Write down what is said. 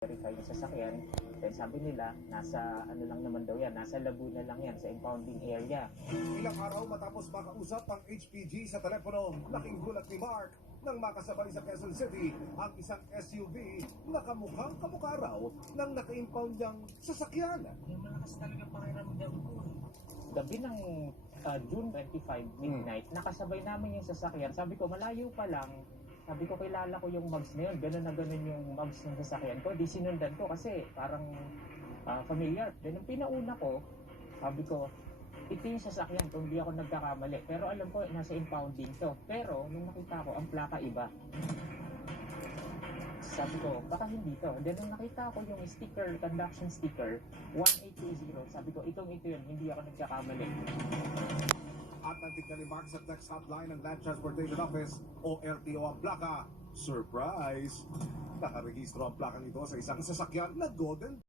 verify yung sasakyan. Then sabi nila, nasa ano lang naman daw yan, nasa Laguna lang yan, sa impounding area. Ilang araw matapos makausap ang HPG sa telepono, laking gulat ni Mark nang makasabay sa Quezon City ang isang SUV na kamukhang kamukha raw ng naka-impound niyang sasakyan. Yung malakas talaga pakiramdam ko. Gabi ng June 25 midnight, nakasabay namin yung sasakyan. Sabi ko, malayo pa lang. Sabi ko, kilala ko yung mugs na yun. Ganun na ganun yung mugs ng sasakyan ko. Di sinundan ko kasi parang familiar. Then yung pinauna ko, sabi ko, ito yung sasakyan kung di ako nagkakamali. Pero alam ko, nasa impounding to. Pero nung nakita ko, ang plaka iba. Sabi ko, baka hindi to. Then nung nakita ko yung sticker, conduction sticker, 1820, sabi ko, ito yun, hindi ako nagkakamali. At nantignan ni Mark sa text hotline ng Land Transportation Office o LTO ang plaka. Surprise! Nakarehistro ang plakang ito sa isang sasakyan na Golden